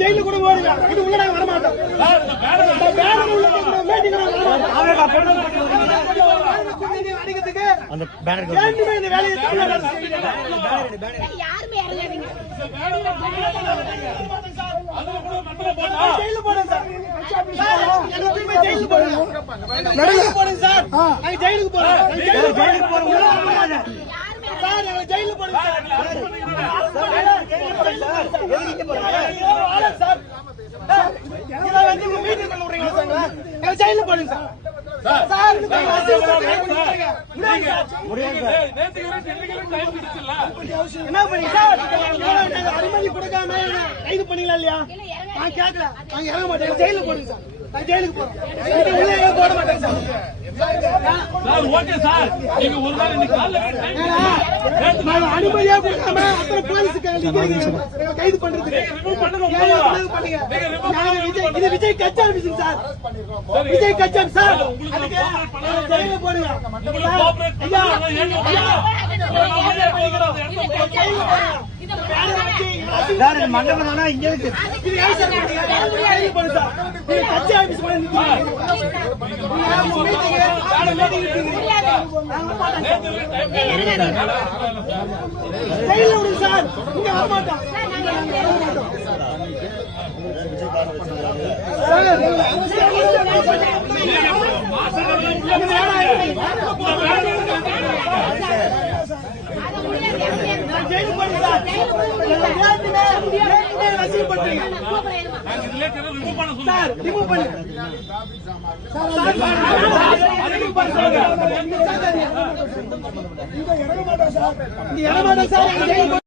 ஜெயில கூட போடுங்க. இது உள்ள நாங்க வர மாட்டோம். பேனர் உள்ள மீட்டிங் அடிக்கிறதுக்கு அந்த பேனர் வேண்டுமே இந்த வேலையை யாருமே இறங்காதீங்க. ஜெயில போடுங்க சார். எல்லாத்தையுமே ஜெயில போடுங்க. ஜெயிலுக்கு போடுங்க சார். நாங்க ஜெயிலுக்கு போறோம். ஜெயிலுக்கு போறோம். சார் நாங்க ஜெயிலுக்கு போறோம் சார். இத வந்து மீட்டிங் பண்ண விடுறீங்களா சார்? நாங்க ஜெயிலுக்கு போறோம் சார். சார் என்ன பண்ணி சார் அனுமதி கொடுக்காம கைது பண்ணீங்களா இல்லையா? நான் கேட்கல. நாங்க இறங்க மாட்டோம். ஜெயிலுக்கு போடுங்க சார். நான் ஜெயிலுக்கு போறோம். உள்ளே போட மாட்டேன் சார். Okay sir. நீங்க ஒரு நாள் இன்னைக்கு காலைல அனுமதியா கொடுக்காம அப்புறம் போலீஸுக்கு கைது பண்றதுக்கு இது விஜய் கட்சி ஆரம்பிச்சுங்க சார். விஜய் கட்சி சார் ஜெயில போடுங்க. ஐயா மண்டபம் இங்க இருக்கு. கட்சி ஆபீஸ் ஜெயில விடுங்க சார். இங்க வரமாட்டோம். சார்